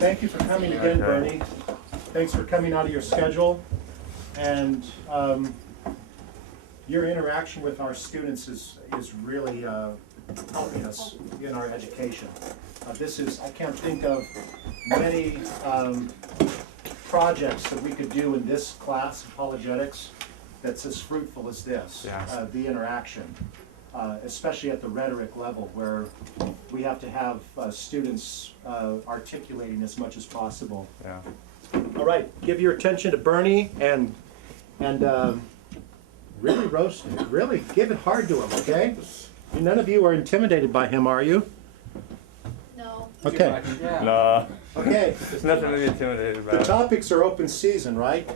Thank you for coming again, Bernie. Thanks for coming out of your schedule. And your interaction with our students is really helping us in our education. I can't think of many projects that we could do in this class, apologetics, that's as fruitful as this, the interaction. Especially at the rhetoric level, where we have to have students articulating as much as possible. Yeah. All right, give your attention to Bernie and really roast him. Really give it hard to him, okay? None of you are intimidated by him, are you? No. Okay. No. Okay. There's nothing to be intimidated The about. topics are open season, right?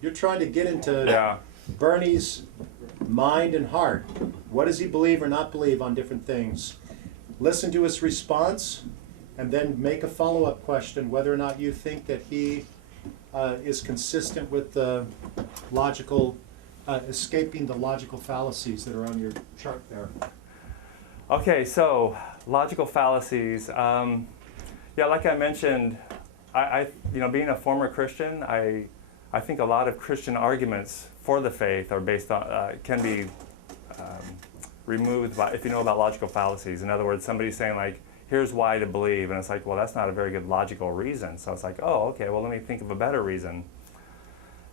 You're trying to get into Bernie's mind and heart. What does he believe or not believe on different things? Listen to his response, and then make a follow-up question whether or not you think that he is consistent with the logical, escaping the logical fallacies that are on your chart there. Okay, so logical fallacies. Yeah, like I mentioned, being a former Christian, I think a lot of Christian arguments for the faith are based on can be removed if you know about logical fallacies. In other words, somebody's saying like, here's why to believe, and it's like, well, that's not a very good logical reason. So it's like, oh, okay, well, let me think of a better reason.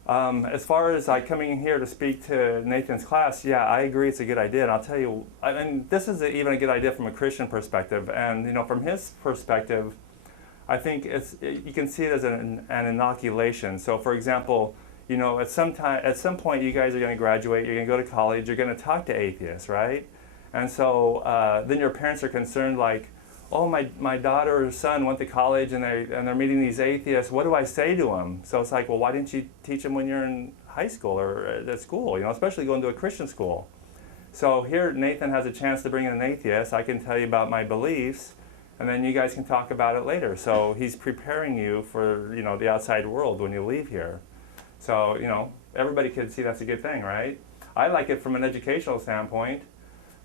As far as coming here to speak to Nathan's class, yeah, I agree it's a good idea, and I'll tell you, and this is even a good idea from a Christian perspective, and from his perspective, I think you can see it as an inoculation. So, for example, at some point, you guys are going to graduate. You're going to go to college. You're going to talk to atheists, right? And so then your parents are concerned, like, oh, my daughter or son went to college and they're meeting these atheists. What do I say to them? So it's like, well, why didn't you teach them when you're in high school or at school? Especially going to a Christian school. So here, Nathan has a chance to bring in an atheist. I can tell you about my beliefs, and then you guys can talk about it later. So he's preparing you for the outside world when you leave here. So everybody can see that's a good thing, right? I like it from an educational standpoint,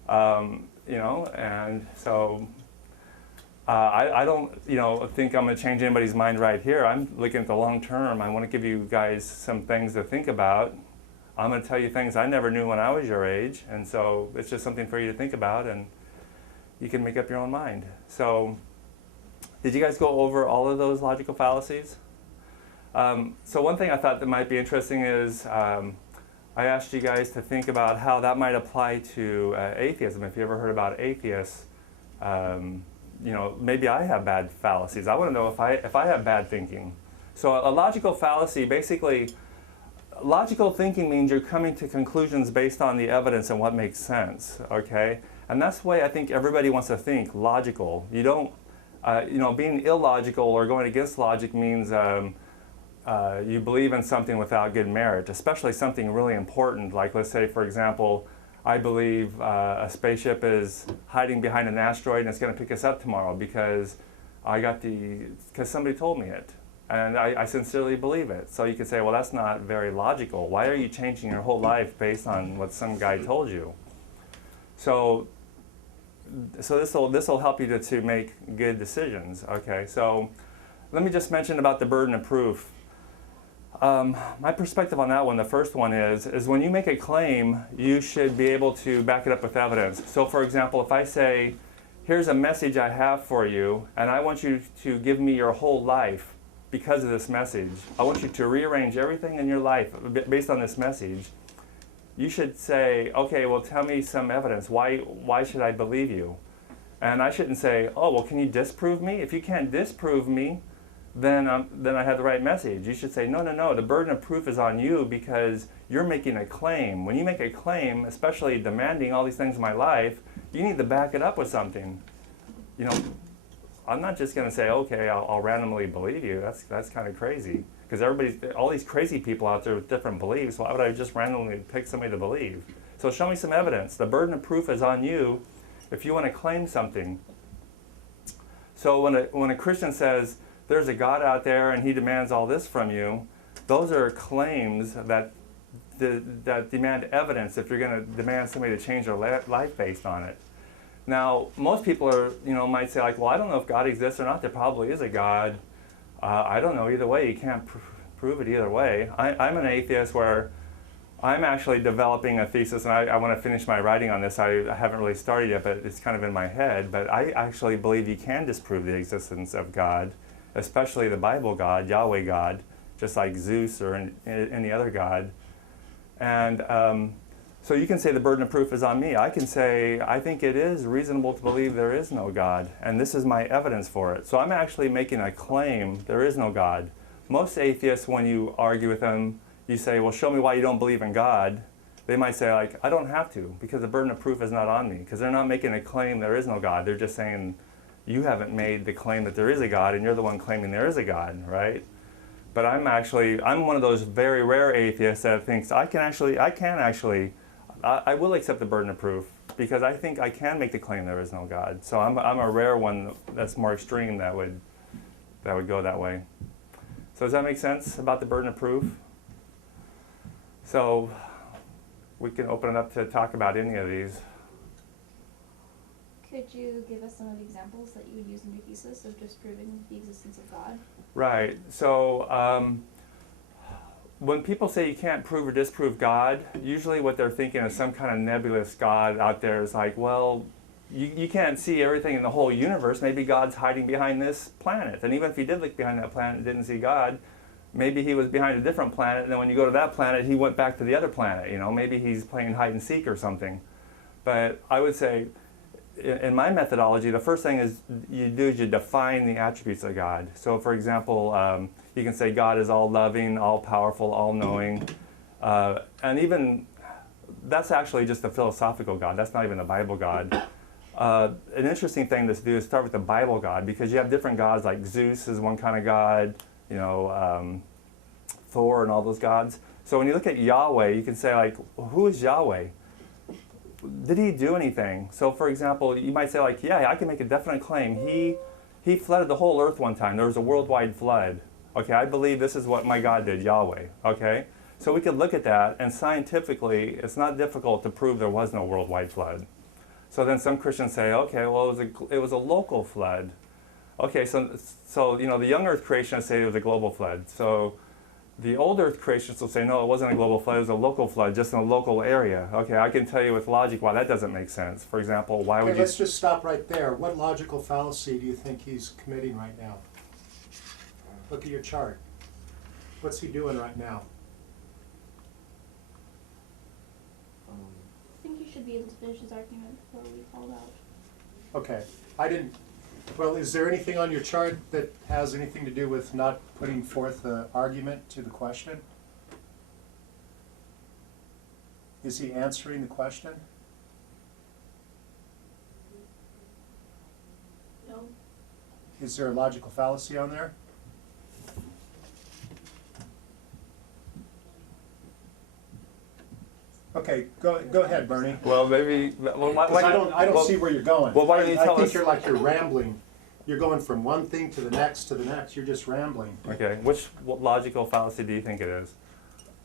and so I don't think I'm going to change anybody's mind right here. I'm looking at the long term. I want to give you guys some things to think about. I'm going to tell you things I never knew when I was your age, and so it's just something for you to think about, and you can make up your own mind. So did you guys go over all of those logical fallacies? So one thing I thought that might be interesting is I asked you guys to think about how that might apply to atheism. If you ever heard about atheists, maybe I have bad fallacies. I want to know if I have bad thinking. So a logical fallacy, basically, logical thinking means you're coming to conclusions based on the evidence and what makes sense, okay? And that's the way I think everybody wants to think, logical. You don't, being illogical or going against logic means you believe in something without good merit, especially something really important, like let's say, for example, I believe a spaceship is hiding behind an asteroid and it's going to pick us up tomorrow because somebody told me it. And I sincerely believe it. So you could say, well, that's not very logical. Why are you changing your whole life based on what some guy told you? So this will help you to make good decisions. Okay, so let me just mention about the burden of proof. My perspective on that one, the first one is when you make a claim, you should be able to back it up with evidence. So for example, if I say, here's a message I have for you, and I want you to give me your whole life because of this message. I want you to rearrange everything in your life based on this message. You should say, okay, well, tell me some evidence. Why should I believe you? And I shouldn't say, oh, well, can you disprove me? If you can't disprove me, then I have the right message. You should say, no, the burden of proof is on you because you're making a claim. When you make a claim, especially demanding all these things in my life, you need to back it up with something. I'm not just going to say, okay, I'll randomly believe you. That's kind of crazy. Because all these crazy people out there with different beliefs, why would I just randomly pick somebody to believe? So show me some evidence. The burden of proof is on you if you want to claim something. So when a Christian says, there's a God out there and he demands all this from you, those are claims that demand evidence if you're going to demand somebody to change their life based on it. Now, most people might say like, well, I don't know if God exists or not. There probably is a God, I don't know. Either way, you can't prove it either way. I'm an atheist where I'm actually developing a thesis, and I want to finish my writing on this. I haven't really started yet, but it's kind of in my head. But I actually believe you can disprove the existence of God, especially the Bible God, Yahweh God, just like Zeus or any other God. And so you can say the burden of proof is on me. I can say I think it is reasonable to believe there is no God, and this is my evidence for it. So I'm actually making a claim there is no God. Most atheists, when you argue with them, you say, well, show me why you don't believe in God. They might say, like, I don't have to, because the burden of proof is not on me, because they're not making a claim there is no God. They're just saying, you haven't made the claim that there is a God, and you're the one claiming there is a God, right? But I'm one of those very rare atheists that thinks I will accept the burden of proof, because I think I can make the claim there is no God. So I'm a rare one that's more extreme that would go that way. So does that make sense about the burden of proof? So we can open it up to talk about any of these. Could you give us some of the examples that you would use in your thesis of disproving the existence of God? Right. So when people say you can't prove or disprove God, usually what they're thinking is some kind of nebulous God out there is like, well, you can't see everything in the whole universe. Maybe God's hiding behind this planet. And even if he did look behind that planet and didn't see God, maybe he was behind a different planet, and then when you go to that planet, he went back to the other planet. Maybe he's playing hide and seek or something. But I would say, in my methodology, the first thing you define the attributes of God. So, for example, you can say God is all loving, all powerful, all knowing, and even that's actually just a philosophical God. That's not even the Bible God. An interesting thing to do is start with the Bible God, because you have different gods, like Zeus is one kind of God. Thor and all those gods. So when you look at Yahweh, you can say, like, who is Yahweh? Did he do anything? So for example, you might say, like, yeah, I can make a definite claim. He flooded the whole earth one time. There was a worldwide flood. Okay, I believe this is what my God did, Yahweh. Okay? So we could look at that, and scientifically, it's not difficult to prove there was no worldwide flood. So then some Christians say, okay, well, it was a local flood. Okay, so the young earth creationists say it was a global flood. So the old earth creationists will say, no, it wasn't a global flood, it was a local flood, just in a local area. Okay, I can tell you with logic why that doesn't make sense. For example, why would you... Let's just stop right there. What logical fallacy do you think he's committing right now? Look at your chart. What's he doing right now? I think you should be able to finish his argument before we called out. Okay, well, is there anything on your chart that has anything to do with not putting forth the argument to the question? Is he answering the question? No. Is there a logical fallacy on there? Okay, go ahead, Bernie. Well, maybe... I don't see where you're going. Well, why don't you tell us... I think you're rambling. You're going from one thing to the next to the next. You're just rambling. Okay, what logical fallacy do you think it is?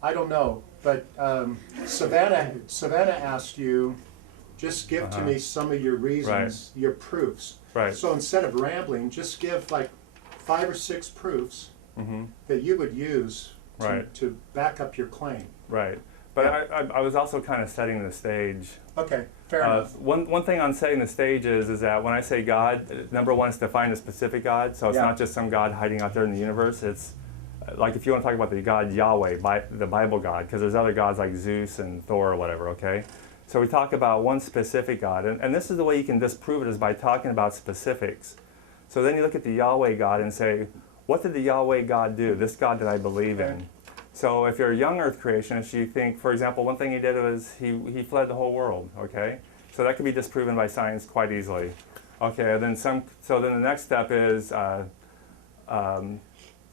I don't know, but Savannah asked you, just give to me some of your reasons, your proofs. Right. So instead of rambling, just give like 5 or 6 proofs that you would use to back up your claim. Right. But I was also kind of setting the stage. Okay, fair enough. One thing on setting the stage is that when I say God, number one is to find a specific God. So it's not just some God hiding out there in the universe. It's like if you want to talk about the God Yahweh, the Bible God, because there's other gods like Zeus and Thor or whatever, okay? So we talk about one specific God. And this is the way you can disprove it, is by talking about specifics. So then you look at the Yahweh God and say, what did the Yahweh God do, this God that I believe in? So if you're a young earth creationist, you think, for example, one thing he did was he fled the whole world, okay? So that can be disproven by science quite easily. Okay, so then the next step is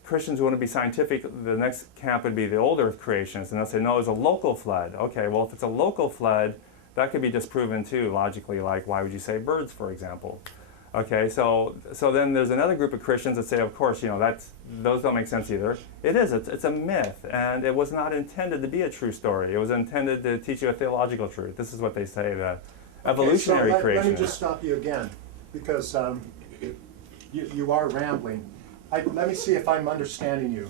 Christians who want to be scientific, the next camp would be the old earth creationists, and they'll say, no, it's a local flood. Okay, well, if it's a local flood, that could be disproven too, logically, like why would you say birds, for example? Okay, so then there's another group of Christians that say, of course, those don't make sense either. It's a myth, and it was not intended to be a true story. It was intended to teach you a theological truth. This is what they say, the evolutionary creation. Let me just stop you again, because you are rambling. let me see if I'm understanding you.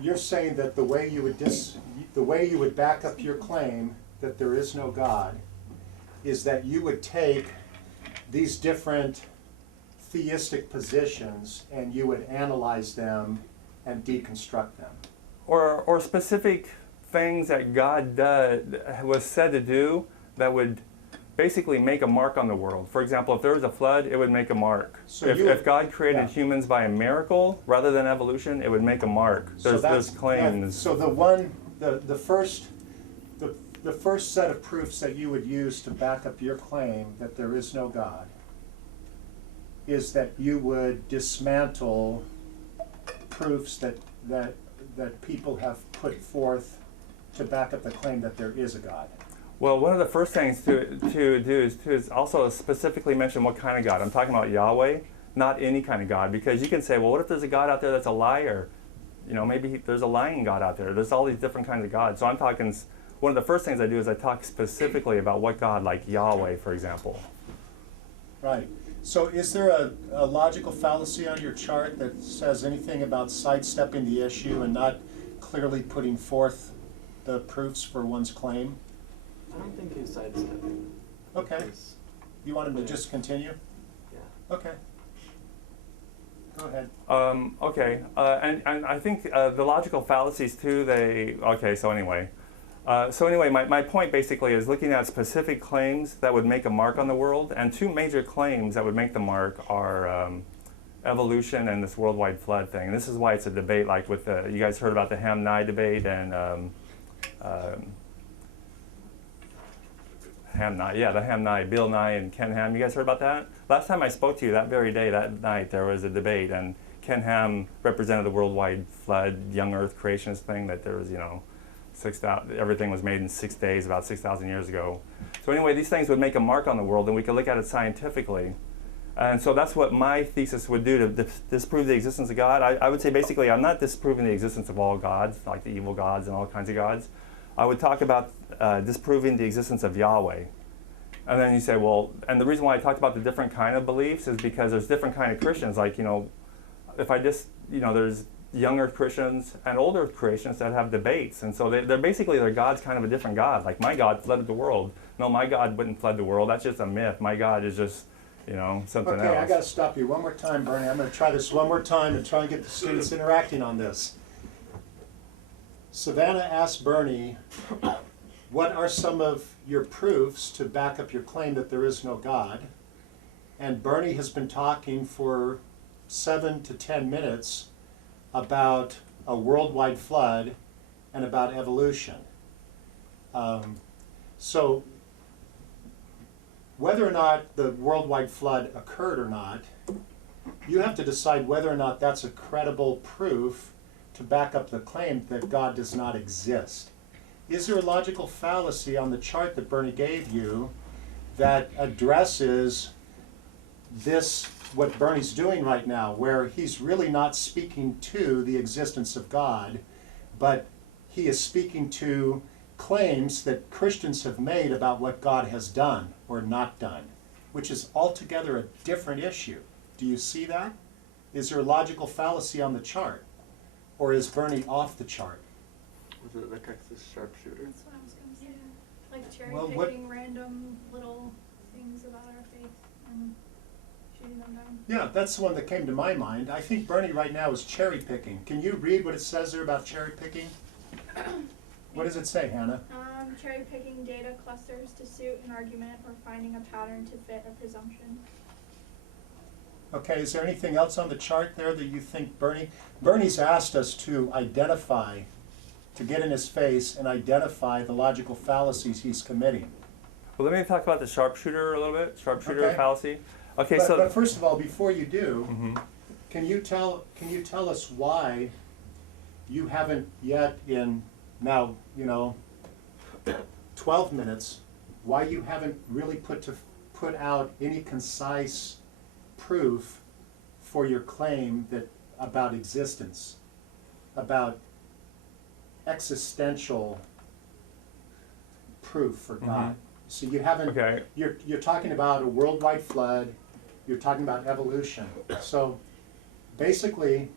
You're saying that the way you would back up your claim that there is no God is that you would take these different theistic positions and you would analyze them and deconstruct them. Or specific things that God was said to do that would basically make a mark on the world. For example, if there was a flood, it would make a mark. So if God created humans by a miracle rather than evolution, it would make a mark. There's claims. So the first set of proofs that you would use to back up your claim that there is no God is that you would dismantle proofs that people have put forth to back up the claim that there is a God. Well, one of the first things to do is also specifically mention what kind of God. I'm talking about Yahweh, not any kind of God, because you can say, well, what if there's a God out there that's a liar? You know, maybe there's a lying God out there. There's all these different kinds of gods. So I'm talking, one of the first things I do is I talk specifically about what God, like Yahweh, for example. Right. So is there a logical fallacy on your chart that says anything about sidestepping the issue and not clearly putting forth the proofs for one's claim? I don't think he's sidestepping. Okay. Because, You want him to just continue? yeah. Okay. Go ahead. Okay, and I think the logical fallacies too, so anyway, my point basically is looking at specific claims that would make a mark on the world, and two major claims that would make the mark are evolution and this worldwide flood thing. And this is why it's a debate, like with you guys heard about the Ham-Nye debate and the Ham-Nye, Bill Nye and Ken Ham. You guys heard about that? Last time I spoke to you, that very day, that night, there was a debate, and Ken Ham represented the worldwide flood, young Earth creationist thing, that there was, 6,000, everything was made in 6 days, about 6,000 years ago. So anyway, these things would make a mark on the world, and we could look at it scientifically. And so that's what my thesis would do to disprove the existence of God. I would say basically I'm not disproving the existence of all gods, like the evil gods and all kinds of gods. I would talk about disproving the existence of Yahweh. And then you say, well, and the reason why I talked about the different kind of beliefs is because there's different kind of Christians. Like, if I just, there's young Earth Christians and old Earth Christians that have debates. And so they're basically, their God's kind of a different God. Like, my God flooded the world. No, my God wouldn't flood the world. That's just a myth. My God is just, something else. Okay, I got to stop you one more time, Bernie. I'm going to try this one more time and try and get the students interacting on this. Savannah asked Bernie, what are some of your proofs to back up your claim that there is no God? And Bernie has been talking for 7 to 10 minutes about a worldwide flood and about evolution. So whether or not the worldwide flood occurred or not, you have to decide whether or not that's a credible proof to back up the claim that God does not exist. Is there a logical fallacy on the chart that Bernie gave you that addresses this, what Bernie's doing right now, where he's really not speaking to the existence of God, but he is speaking to claims that Christians have made about what God has done or not done, which is altogether a different issue. Do you see that? Is there a logical fallacy on the chart? Or is Bernie off the chart? Was it the Texas sharpshooter? That's what I was gonna say. Like cherry Well, picking random little things about our faith and shooting them down. Yeah, that's the one that came to my mind. I think Bernie right now is cherry picking. Can you read what it says there about cherry picking? What does it say, Hannah? Cherry picking data clusters to suit an argument or finding a pattern to fit a presumption. Okay, is there anything else on the chart there that you think Bernie's asked us to identify, to get in his face and identify the logical fallacies he's committing. Well, let me talk about the sharpshooter a little bit, sharpshooter fallacy. Okay, But first of all, before you do, Mhm. can you tell us why you haven't yet in now, 12 minutes, why you haven't really put out any concise proof for your claim that about existence, about existential proof for God. So you haven't. Okay. You're talking about a worldwide flood. You're talking about evolution. So basically,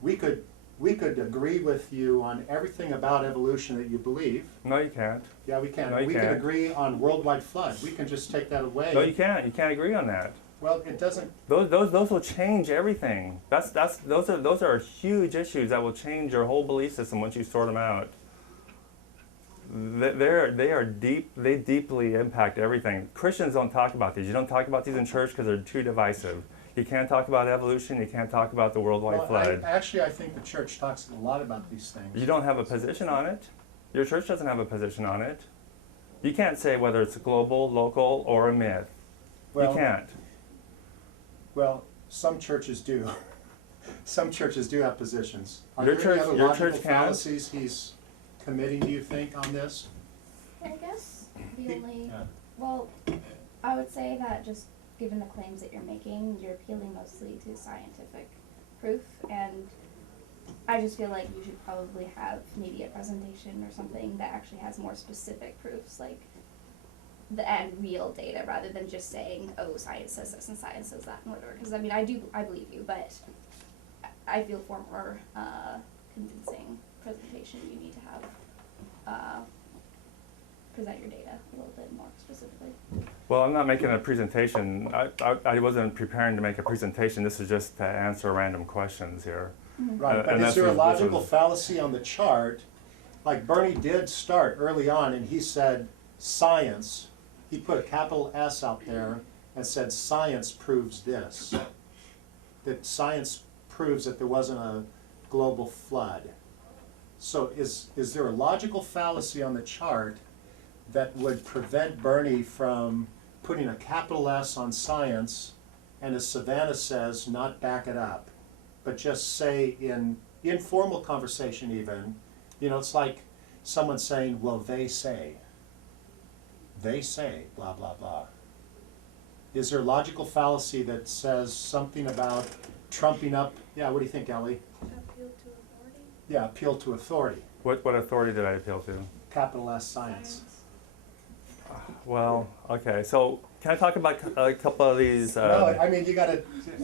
we could agree with you on everything about evolution that you believe. No, you can't. Yeah, we can. No, you We can can't. agree on worldwide flood. We can just take that away. No, you can't. You can't agree on that. Well, it doesn't. Those will change everything. Those are huge issues that will change your whole belief system once you sort them out. They deeply impact everything. Christians don't talk about these. You don't talk about these in church because they're too divisive. You can't talk about evolution. You can't talk about the worldwide flood. I think the church talks a lot about these things. You don't have a position on it. Your church doesn't have a position on it. You can't say whether it's global, local, or a myth. Well, you can't. Well, some churches do. Some churches do have positions. Are Your there church- any other your logical church can't? fallacies he's committing, do you think, on this? I guess the only, Yeah. well, I would say that just given the claims that you're making, you're appealing mostly to scientific proof, and I just feel like you should probably have maybe a presentation or something that actually has more specific proofs, like and real data, rather than just saying, oh, science says this and science says that and whatever. Because I mean, I believe you, but I feel for more convincing presentation, you need to have present your data a little bit more specifically. Well, I'm not making a presentation. I wasn't preparing to make a presentation. This is just to answer random questions here. Right, but and is that's there a what this logical was. fallacy on the chart? Like Bernie did start early on and he said science. He put a capital S out there and said science proves this. That science proves that there wasn't a global flood. So is there a logical fallacy on the chart that would prevent Bernie from putting a capital S on science and, as Savannah says, not back it up, but just say in informal conversation even, it's like someone saying, well, they say, blah, blah, blah. Is there a logical fallacy that says something about trumping up, what do you think, Ellie? Appeal to authority? Yeah, appeal to authority, What authority did I appeal to? capital S science. Well, okay. So can I talk about a couple of these? No, I mean,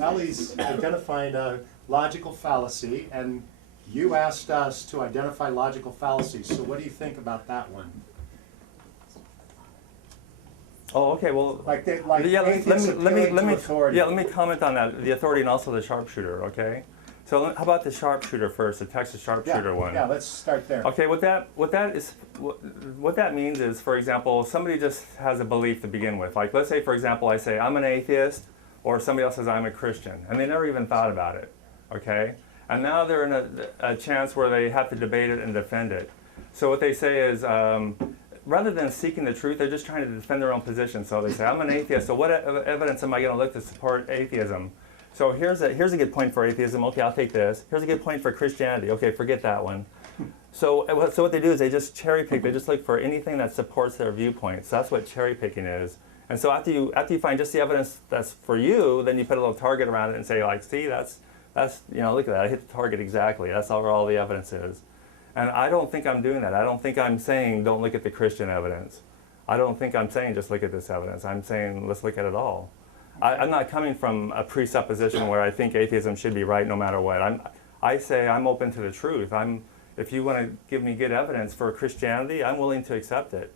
Ellie's identifying a logical fallacy, and you asked us to identify logical fallacies, so what do you think about that one? Oh, okay. Well, Yeah, let me comment on that. The authority and also the sharpshooter. Okay. So how about the sharpshooter first? The Texas sharpshooter one. Yeah, let's start there. Okay. What that means is, for example, somebody just has a belief to begin with. Like, let's say, for example, I say I'm an atheist, or somebody else says I'm a Christian, and they never even thought about it. Okay. And now they're in a chance where they have to debate it and defend it. So what they say is, rather than seeking the truth, they're just trying to defend their own position. So they say, I'm an atheist, so what evidence am I going to look to support atheism? So here's a good point for atheism. Okay, I'll take this. Here's a good point for Christianity. Okay, forget that one. So what they do is they just cherry pick. They just look for anything that supports their viewpoints. That's what cherry picking is. And so after you find just the evidence that's for you, then you put a little target around it and say, like, see, that's look at that. I hit the target exactly. That's all the evidence is. And I don't think I'm doing that. I don't think I'm saying don't look at the Christian evidence. I don't think I'm saying just look at this evidence. I'm saying let's look at it all. I'm not coming from a presupposition where I think atheism should be right no matter what. I say I'm open to the truth. If you want to give me good evidence for Christianity, I'm willing to accept it.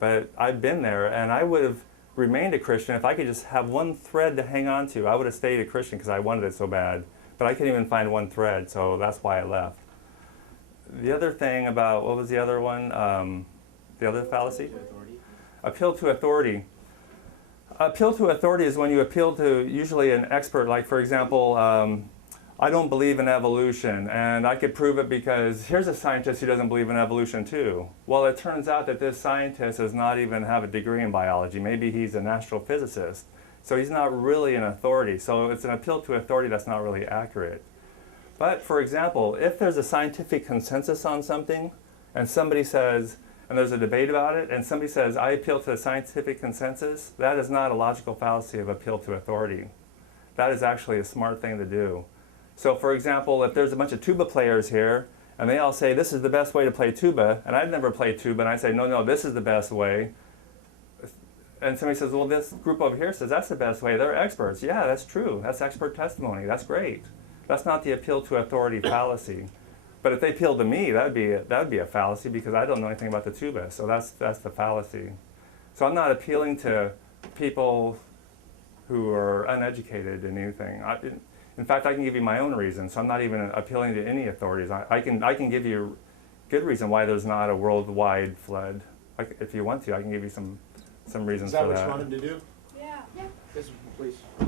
But I've been there, and I would have remained a Christian if I could just have one thread to hang on to. I would have stayed a Christian because I wanted it so bad. But I couldn't even find one thread, so that's why I left. The other thing about, what was the other one? The other fallacy? Appeal to authority. Appeal to authority is when you appeal to usually an expert, like for example, I don't believe in evolution, and I could prove it because here's a scientist who doesn't believe in evolution too. Well, it turns out that this scientist does not even have a degree in biology. Maybe he's an astrophysicist. So he's not really an authority. So it's an appeal to authority that's not really accurate. But for example, if there's a scientific consensus on something, and somebody says, and there's a debate about it, and somebody says, I appeal to the scientific consensus, that is not a logical fallacy of appeal to authority. That is actually a smart thing to do. So for example, if there's a bunch of tuba players here, and they all say, this is the best way to play tuba, and I've never played tuba, and I say, no, this is the best way. And somebody says, well, this group over here says that's the best way. They're experts. Yeah, that's true. That's expert testimony. That's great. That's not the appeal to authority fallacy. But if they appealed to me, that would be a fallacy because I don't know anything about the tuba. So that's the fallacy. So I'm not appealing to people who are uneducated in anything. In fact, I can give you my own reasons. So I'm not even appealing to any authorities. I can give you a good reason why there's not a worldwide flood. Like, if you want to, I can give you some reasons Is that for what that. you want him to do? Yeah. Yes, please. I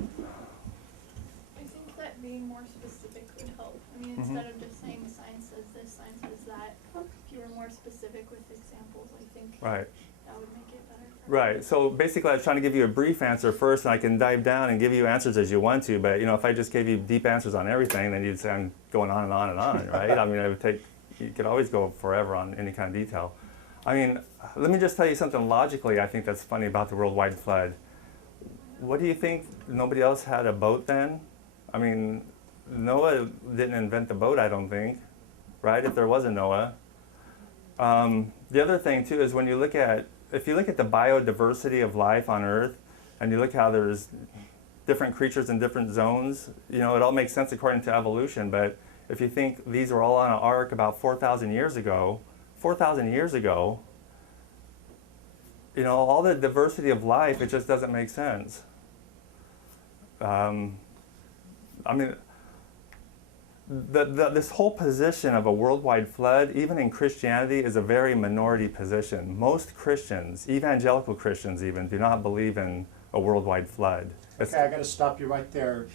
think that being more specific would help. I mean, instead of just saying science says this, science says that, if you were more specific with examples, I think Right. that would make it better. Right. So basically, I was trying to give you a brief answer first, and I can dive down and give you answers as you want to. But if I just gave you deep answers on everything, then you'd say I'm going on and on and on, right? I mean, it would take. You could always go forever on any kind of detail. I mean, let me just tell you something logically. I think that's funny about the worldwide flood. What do you think? Nobody else had a boat then? I mean, Noah didn't invent the boat, I don't think, right? If there was a Noah. The other thing too is if you look at the biodiversity of life on Earth, and you look how there's different creatures in different zones, it all makes sense according to evolution. But if you think these were all on an ark about 4,000 years ago, all the diversity of life, it just doesn't make sense. I mean, this whole position of a worldwide flood, even in Christianity, is a very minority position. Most Christians, evangelical Christians even, do not believe in a worldwide flood. Okay, I got to stop you right there.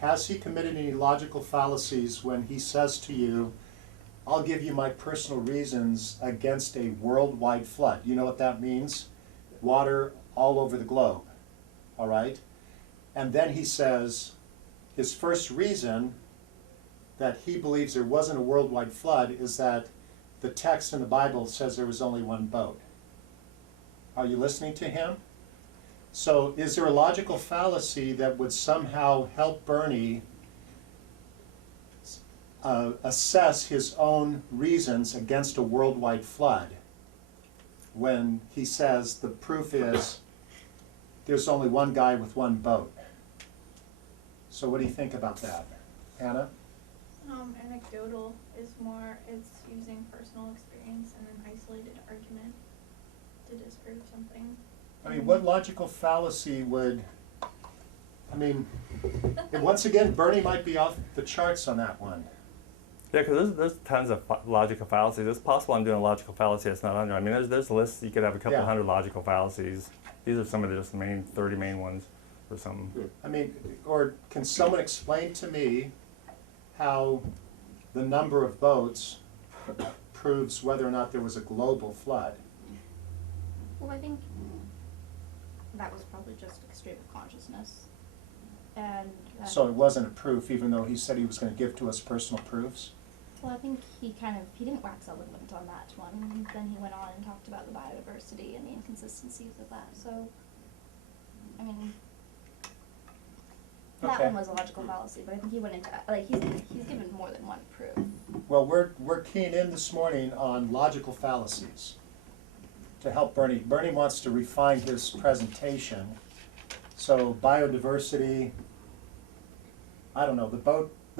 Has he committed any logical fallacies when he says to you, I'll give you my personal reasons against a worldwide flood? You know what that means? Water all over the globe, all right? And then he says his first reason that he believes there wasn't a worldwide flood is that the text in the Bible says there was only one boat. Are you listening to him? So is there a logical fallacy that would somehow help Bernie assess his own reasons against a worldwide flood when he says the proof is there's only one guy with one boat? So what do you think about that, Hannah? Anecdotal is more, it's using personal experience and an isolated argument to disprove something. I mean, what logical fallacy would, and once again, Bernie might be off the charts on that one. Yeah, because there's tons of logical fallacies. It's possible I'm doing a logical fallacy that's not under. I mean, there's lists. You could have a couple hundred logical fallacies. These are some of the just 30 main ones or something. I mean, or can someone explain to me how the number of boats proves whether or not there was a global flood? Well, I think that was probably just extreme of consciousness. And So it wasn't a proof, even though he said he was going to give to us personal proofs? well, I think he didn't wax eloquent on that one. And then he went on and talked about the biodiversity and the inconsistencies of that. So, I mean, that Okay. one was a logical fallacy, but I think he went into, he's given more than one proof. Well, we're keying in this morning on logical fallacies to help Bernie. Bernie wants to refine his presentation. So biodiversity, I don't know, the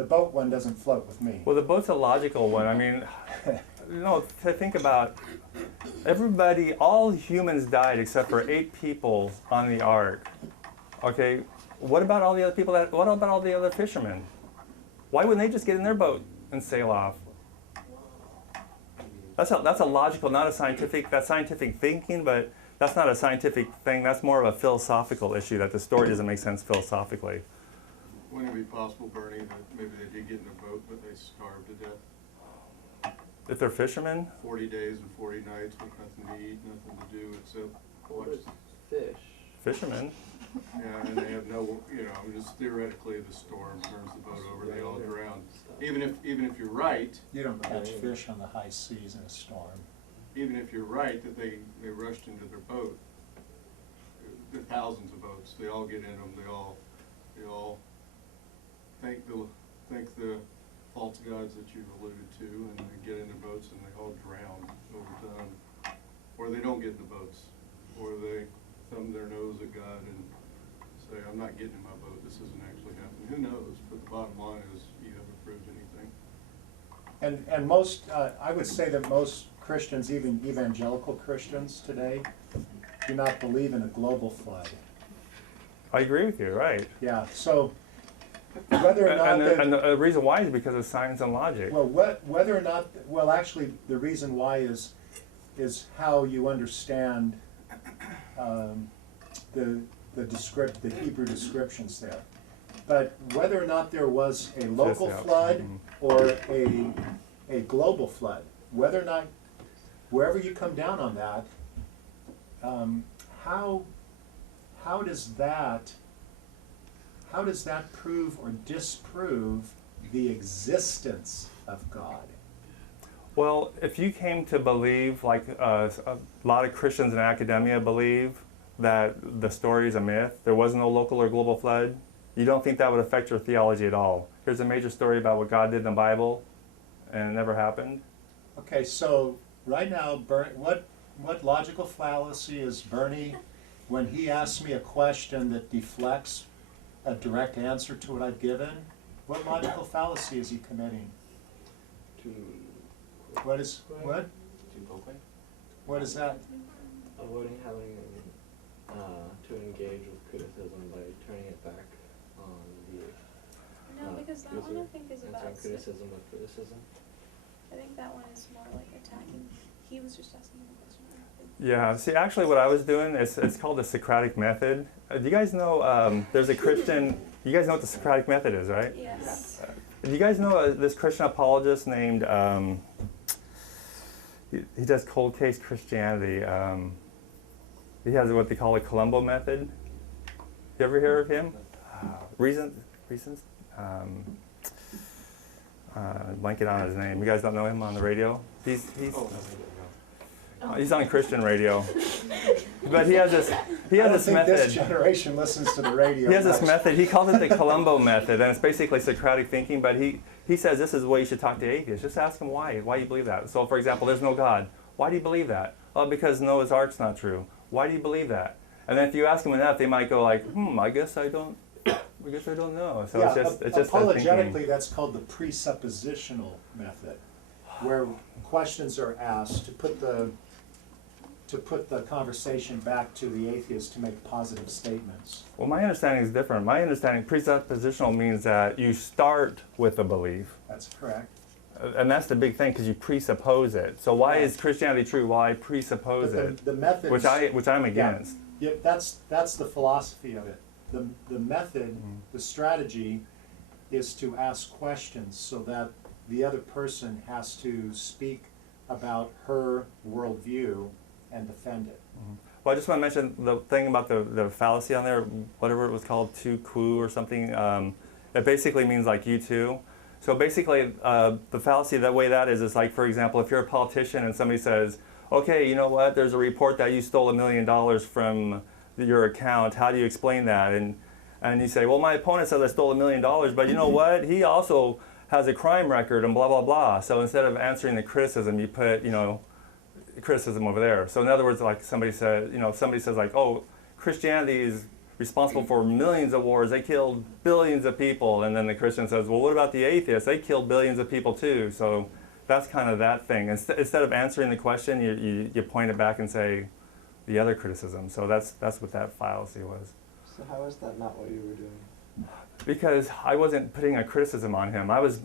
boat one doesn't float with me. Well, the boat's a logical one. I mean, to think about, everybody, all humans died except for 8 people on the ark. Okay, what about all the other people what about all the other fishermen? Why wouldn't they just get in their boat and sail off? That's a logical, not a scientific, that's scientific thinking, but that's not a scientific thing. That's more of a philosophical issue, that the story doesn't make sense philosophically. Wouldn't it be possible, Bernie, that maybe they did get in a boat, but they starved to death? If they're fishermen? 40 days and 40 nights with nothing to eat, nothing to do except Well, watch. there's fish. Fishermen? Yeah, and they have no, just theoretically the storm turns the boat over, they all drown. Even if you're right, You don't catch fish on the high seas in a storm. even if you're right that they rushed into their boat, there are thousands of boats, they all get in them, they all thank the false gods that you've alluded to, and they get in their boats and they all drown over time. Or they don't get in the boats, or they thumb their nose at God, and so say, I'm not getting in my boat, this isn't actually happening. Who knows? But the bottom line is, you haven't proved anything. And most, I would say that most Christians, even evangelical Christians today, do not believe in a global flood. I agree with you, right? Yeah, so whether or not And the reason why is because of science and logic. well, whether or not, well, actually, the reason why is how you understand the Hebrew descriptions there. But whether or not there was a local flood or a global flood, whether or not, wherever you come down on that, how does that prove or disprove the existence of God? Well, if you came to believe, like a lot of Christians in academia believe, that the story is a myth, there was no local or global flood, you don't think that would affect your theology at all. Here's a major story about what God did in the Bible, and it never happened. Okay, so right now, what logical fallacy is Bernie when he asks me a question that deflects a direct answer to what I've given? What logical fallacy is he committing? What is that? Avoiding having to engage with criticism by turning it back on the No, because that one I think is about. answering criticism with criticism. I think that one is more like attacking. He was just asking the question. Yeah, see, actually what I was doing, it's called the Socratic method. Do you guys know, there's a Christian, you guys know what the Socratic method is, right? Yes. Do you guys know this Christian apologist named, he does cold case Christianity. He has what they call a Columbo method. You ever hear of him? Reasons? Blanking on his name. You guys don't know him on the radio? He's on Christian radio. But he has this method. This generation listens to the radio. He has this method. He calls it the Columbo method, and it's basically Socratic thinking. But he says this is the way you should talk to atheists. Just ask them why you believe that. So, for example, there's no God. Why do you believe that? Oh, because Noah's Ark's not true. Why do you believe that? And then if you ask them enough, they might go like, I guess I don't know. So yeah, it's just apologetically, that's called the presuppositional method, where questions are asked to put the conversation back to the atheist to make positive statements. Well, my understanding is different. My understanding, presuppositional means that you start with a belief. That's correct. And that's the big thing, because you presuppose it. So why is Christianity true? Well, I presuppose it, The method, which I'm against. Yeah, that's the philosophy of it. The method, the strategy, is to ask questions so that the other person has to speak about her worldview and defend it. Well, I just want to mention the thing about the fallacy on there, whatever it was called, tu quo or something. It basically means like you too. So basically, the fallacy, the way that is like, for example, if you're a politician and somebody says, okay, you know what, there's a report that you stole $1 million from your account, how do you explain that? And you say, well, my opponent says I stole $1 million, but you know what, he also has a crime record and blah, blah, blah. So instead of answering the criticism, you put, criticism over there. So in other words, like somebody says like, oh, Christianity is responsible for millions of wars, they killed billions of people, and then the Christian says, well, what about the atheists? They killed billions of people too. So that's kind of that thing. Instead of answering the question, you point it back and say the other criticism. So that's what that fallacy was. So how is that not what you were doing? Because I wasn't putting a criticism on him. I was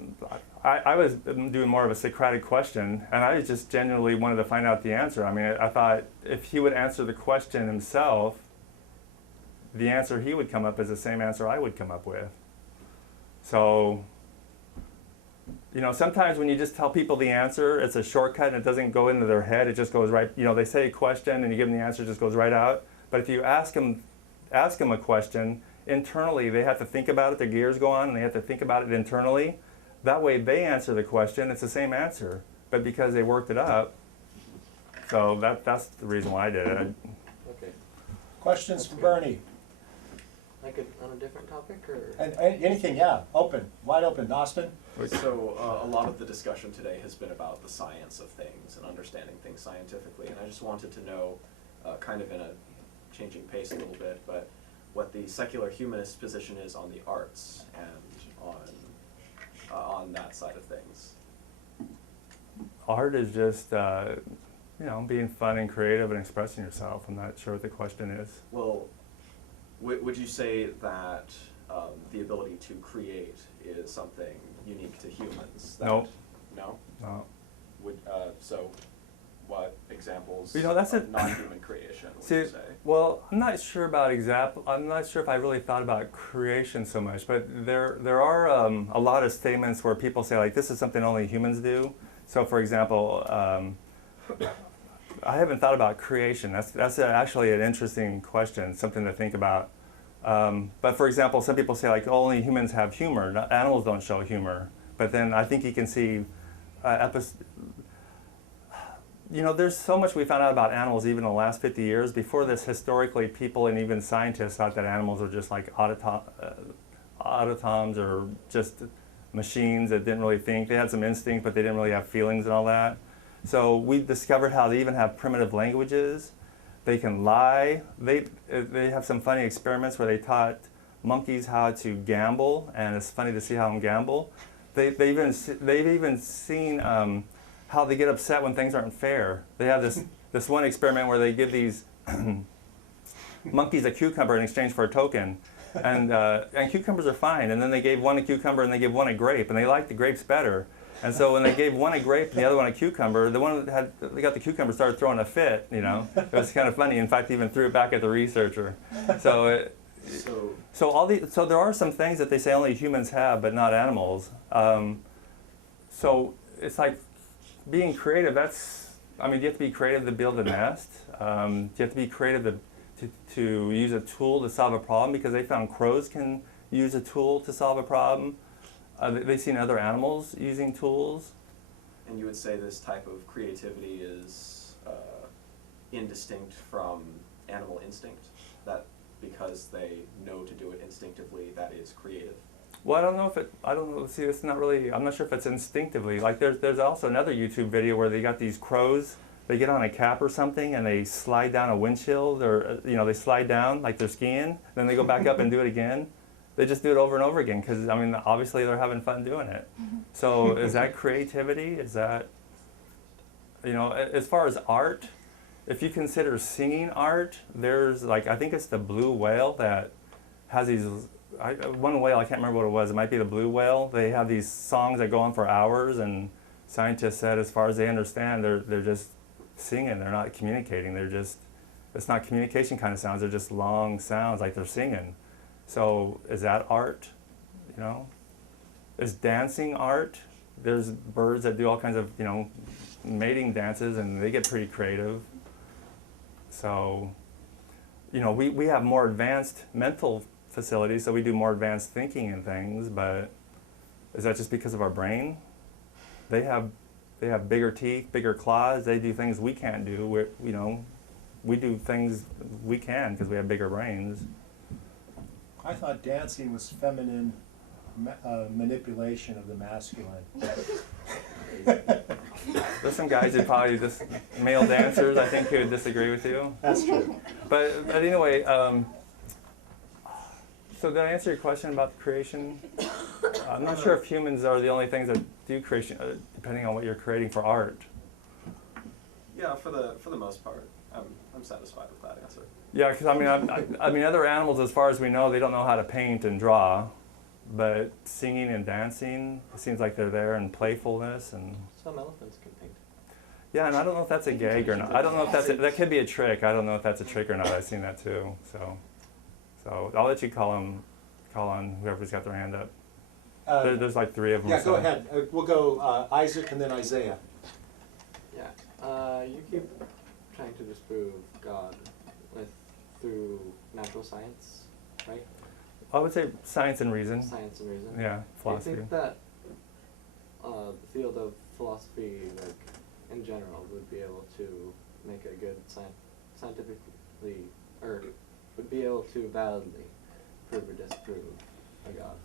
doing more of a Socratic question, and I just genuinely wanted to find out the answer. I mean, I thought if he would answer the question himself, the answer he would come up is the same answer I would come up with. So, sometimes when you just tell people the answer, it's a shortcut and it doesn't go into their head, it just goes right, they say a question and you give them the answer, it just goes right out. But if you ask them a question, internally they have to think about it, their gears go on and they have to think about it internally. That way they answer the question, it's the same answer, but because they worked it up. So that's the reason why I did it. Okay. Questions for Bernie? Like on a different topic, or? And anything, yeah, wide open. Austin? So a lot of the discussion today has been about the science of things and understanding things scientifically, and I just wanted to know, kind of in a changing pace a little bit, but what the secular humanist position is on the arts and on that side of things. Art is just, being fun and creative and expressing yourself. I'm not sure what the question is. Well, would you say that the ability to create is something unique to humans? No. No? No. So what examples That's of non-human creation would See, you say? well, I'm not sure about I'm not sure if I really thought about creation so much, but there are a lot of statements where people say, like, this is something only humans do. So, for example, I haven't thought about creation. That's actually an interesting question, something to think about. But for example, some people say, like, only humans have humor. Animals don't show humor. But then I think you can see there's so much we found out about animals even in the last 50 years. Before this, historically, people and even scientists thought that animals were just like automatons or just machines that didn't really think. They had some instinct, but they didn't really have feelings and all that. So we discovered how they even have primitive languages. They can lie. They have some funny experiments where they taught monkeys how to gamble, and it's funny to see how them gamble. They've even seen how they get upset when things aren't fair. They have this one experiment where they give these monkeys a cucumber in exchange for a token, and cucumbers are fine. And then they gave one a cucumber and they gave one a grape, and they liked the grapes better. And so when they gave one a grape and the other one a cucumber, the one that got the cucumber started throwing a fit. It was kind of funny. In fact, even threw it back at the researcher. So there are some things that they say only humans have, but not animals. So it's like being creative. You have to be creative to build a nest. You have to be creative to use a tool to solve a problem, because they found crows can use a tool to solve a problem. They've seen other animals using tools. And you would say this type of creativity is indistinct from animal instinct? That because they know to do it instinctively, that is creative? Well, see, it's not really, I'm not sure if it's instinctively. Like there's also another YouTube video where they got these crows, they get on a cap or something and they slide down a windshield, or, they slide down like they're skiing, then they go back up and do it again. They just do it over and over again because, obviously they're having fun doing it. So is that creativity? Is that, as far as art, if you consider singing art, there's I think it's the blue whale that has these, one whale, I can't remember what it was, it might be the blue whale. They have these songs that go on for hours, and scientists said as far as they understand, they're just singing, they're not communicating, it's not communication kind of sounds, they're just long sounds like they're singing. So is that art? Is dancing art? There's birds that do all kinds of, mating dances, and they get pretty creative. So, we have more advanced mental facilities, so we do more advanced thinking and things, but is that just because of our brain? They have bigger teeth, bigger claws, they do things we can't do. We do things we can because we have bigger brains. I thought dancing was feminine manipulation of the masculine. There's some guys who probably just, male dancers, I think, who would disagree with you. That's true. But anyway, so did I answer your question about creation? I'm not sure if humans are the only things that do creation, depending on what you're creating for art. Yeah, for the most part, I'm satisfied with that answer. Yeah, because other animals, as far as we know, they don't know how to paint and draw, but singing and dancing, it seems like they're there, and playfulness and. Some elephants can paint. Yeah, and I don't know if that's a gag or not. I don't know if that could be a trick. I don't know if that's a trick or not. I've seen that too. So I'll let you call on whoever's got their hand up. There's like three of them. Yeah, go ahead. We'll go Isaac and then Isaiah. Yeah, you keep trying to disprove God through natural science, right? I would say science and reason. Science and reason. Yeah, philosophy. Do you think that the field of philosophy, in general, would be able to make a good scientifically, or would be able to validly prove or disprove a God?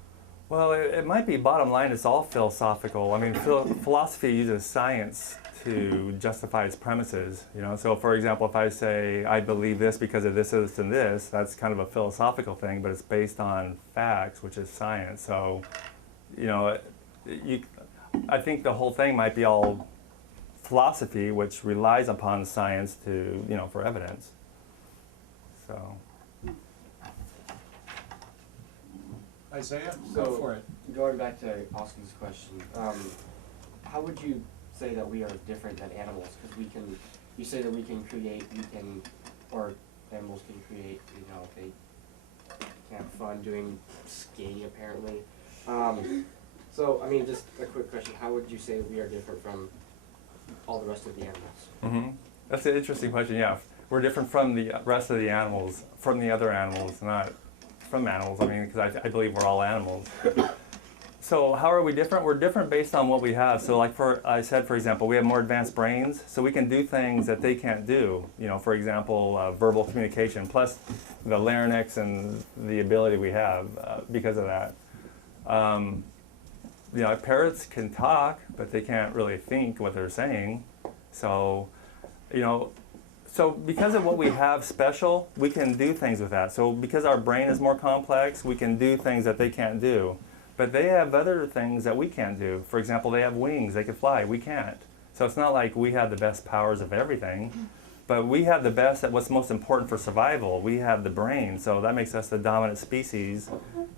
Well, it might be bottom line, it's all philosophical. I mean, philosophy uses science to justify its premises, you know. So for example, if I say I believe this because of this, this, and this, that's kind of a philosophical thing, but it's based on facts, which is science. So, you know, I think the whole thing might be all philosophy, which relies upon science to, you know, for evidence. So. Isaiah, So, go for it. Going back to Austin's question, how would you say that we are different than animals? Because you say that we can create, or animals can create, you know, they can have fun doing skating apparently. So, I mean, just a quick question, how would you say we are different from all the rest of the animals? Mm-hmm. That's an interesting question, yeah. We're different from the rest of the animals, from the other animals, not from animals, I mean, because I believe we're all animals. So how are we different? We're different based on what we have. So like I said, for example, we have more advanced brains, so we can do things that they can't do. You know, for example, verbal communication, plus the larynx and the ability we have because of that. You know, parrots can talk, but they can't really think what they're saying. So, you know, so because of what we have special, we can do things with that. So because our brain is more complex, we can do things that they can't do. But they have other things that we can't do. For example, they have wings, they can fly, we can't. So it's not like we have the best powers of everything, but we have the best at what's most important for survival. We have the brain, so that makes us the dominant species.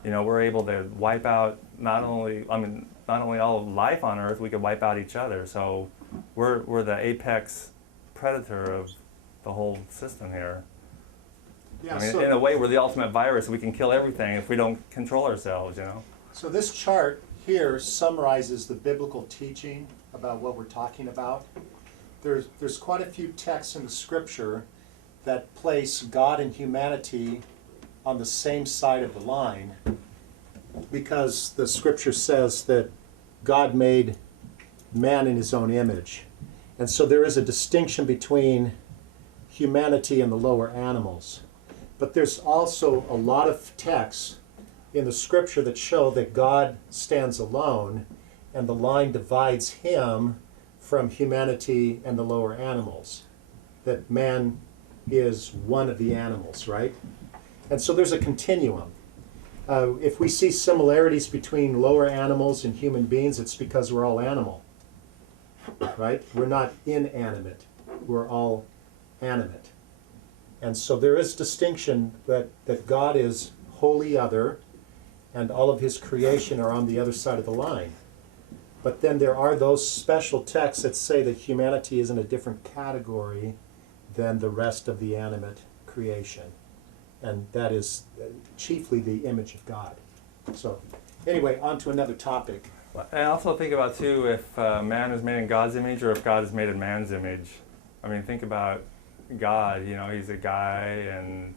You know, we're able to wipe out not only all of life on Earth, we could wipe out each other. So we're the apex predator of the whole system here. Yeah, I mean, so, in a way, we're the ultimate virus. We can kill everything if we don't control ourselves, you know. so this chart here summarizes the biblical teaching about what we're talking about. There's quite a few texts in the scripture that place God and humanity on the same side of the line, because the scripture says that God made man in his own image. And so there is a distinction between humanity and the lower animals. But there's also a lot of texts in the scripture that show that God stands alone and the line divides him from humanity and the lower animals. That man is one of the animals, right? And so there's a continuum. If we see similarities between lower animals and human beings, it's because we're all animal, right? We're not inanimate. We're all animate. And so there is distinction that God is wholly other and all of his creation are on the other side of the line. But then there are those special texts that say that humanity is in a different category than the rest of the animate creation. And that is chiefly the image of God. So anyway, on to another topic. And also think about too, if man is made in God's image or if God is made in man's image. I mean, think about God, you know, he's a guy and,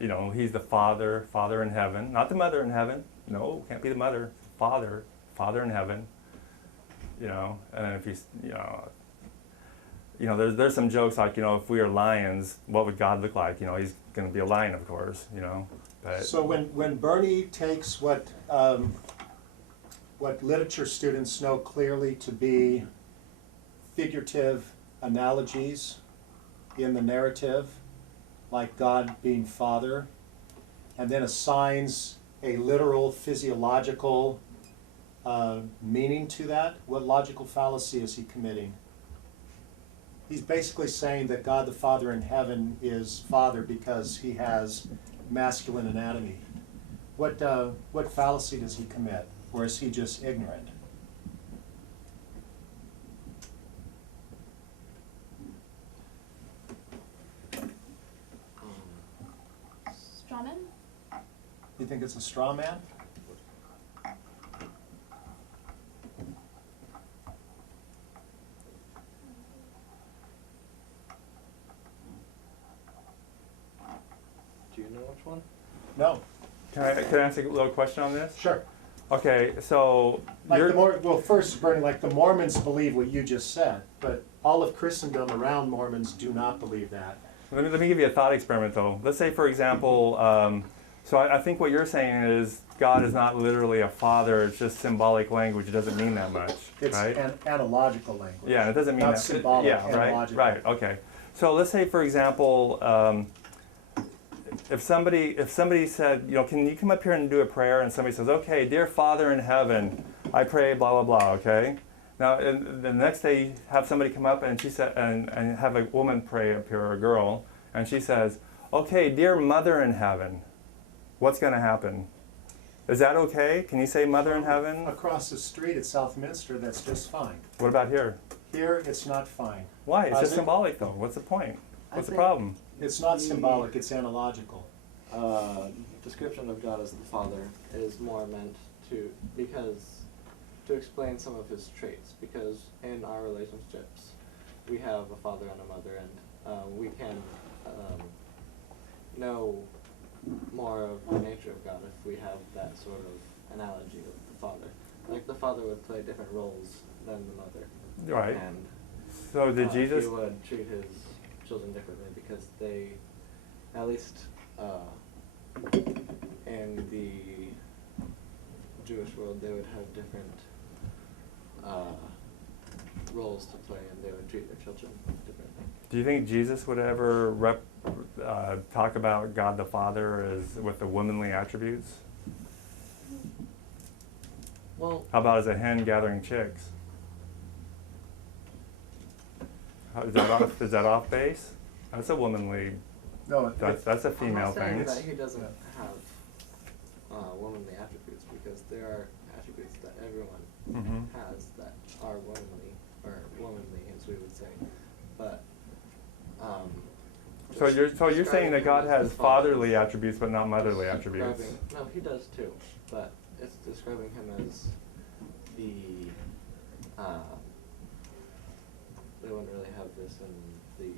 you know, he's the father in heaven, not the mother in heaven. No, can't be the mother, father in heaven. You know, and if he's, you know, there's some jokes like, you know, if we are lions, what would God look like? You know, he's going to be a lion, of course, you know. But so when Bernie takes what literature students know clearly to be figurative analogies in the narrative, like God being Father, and then assigns a literal physiological meaning to that, what logical fallacy is he committing? He's basically saying that God the Father in heaven is Father because he has masculine anatomy. What fallacy does he commit? Or is he just ignorant? Strawman? You think it's a straw man? Do you know which one? No. can I ask a little question on this? Sure. Okay, so Well, first, Bernie, like the Mormons believe what you just said, but all of Christendom around Mormons do not believe that. let me give you a thought experiment though. Let's say, for example, so I think what you're saying is God is not literally a father, it's just symbolic language, it doesn't mean that much, It's right? an analogical language. Yeah, it doesn't mean Not that. symbolic, Yeah, right, analogical. right, okay. So let's say, for example, if somebody said, you know, can you come up here and do a prayer? And somebody says, okay, dear Father in heaven, I pray, blah, blah, blah, okay? Now, and the next day, you have somebody come up and she said, and have a woman pray up here, or a girl, and she says, okay, dear Mother in heaven, what's going to happen? Is that okay? Can you say Mother in heaven? Across the street at Southminster, that's just fine. What about here? Here, it's not fine. Why? It's just Isaac? symbolic, though. What's the point? I What's the think- problem? It's not symbolic, it's analogical. Description of God as the Father is more meant to explain some of his traits, because in our relationships we have a father and a mother, and we can know more of the nature of God if we have that sort of analogy of the father. Like the father would play different roles than the mother. Right. And So did Jesus? he would treat his children differently because they, at least in the Jewish world, they would have different roles to play, and they would treat their children differently. Do you think Jesus would ever talk about God the Father as with the womanly attributes? Well, How about as a hen gathering chicks? Is that off base? That's a womanly. No, That's a I'm female not saying thing. that he doesn't have womanly attributes, because there are attributes that everyone Mhm. has that are womanly, as we would say. But So you're saying describing that him God as has the Father fatherly is attributes but not motherly attributes. No, he does too, but it's describing him as the they wouldn't really have this in the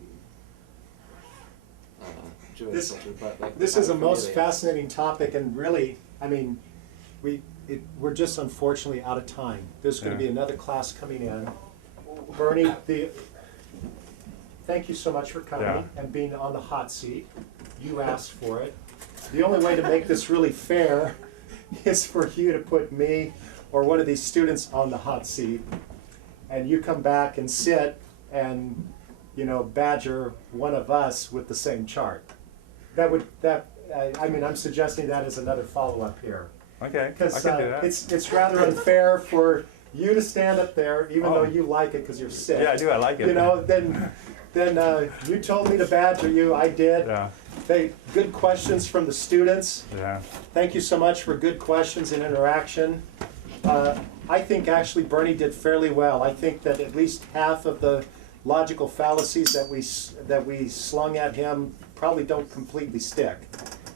Jewish This- culture, but like This is a most paedophilia. fascinating topic, and really, I mean, we're just unfortunately out of time. There's going to be Yeah. another class coming in. Bernie, thank you so much for coming Yeah. and being on the hot seat. You asked for it. The only way to make this really fair is for you to put me or one of these students on the hot seat, and you come back and sit and, you know, badger one of us with the same chart. I mean, I'm suggesting that as another follow-up here. Okay, I Because can do that. it's rather unfair for you to stand up there, even though Oh. you like it because you're sick. Yeah, I do. I like it. You know, then you told me to badger you. I did. Yeah. Good questions from the students. Yeah. Thank you so much for good questions and interaction. I think actually Bernie did fairly well. I think that at least half of the logical fallacies that we slung at him probably don't completely stick.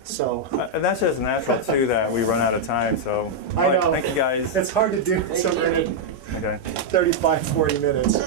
So And that's just natural too that we run out of time. So I all right, know. thank you guys. it's hard to do somewhere in Okay. 35, 40 minutes.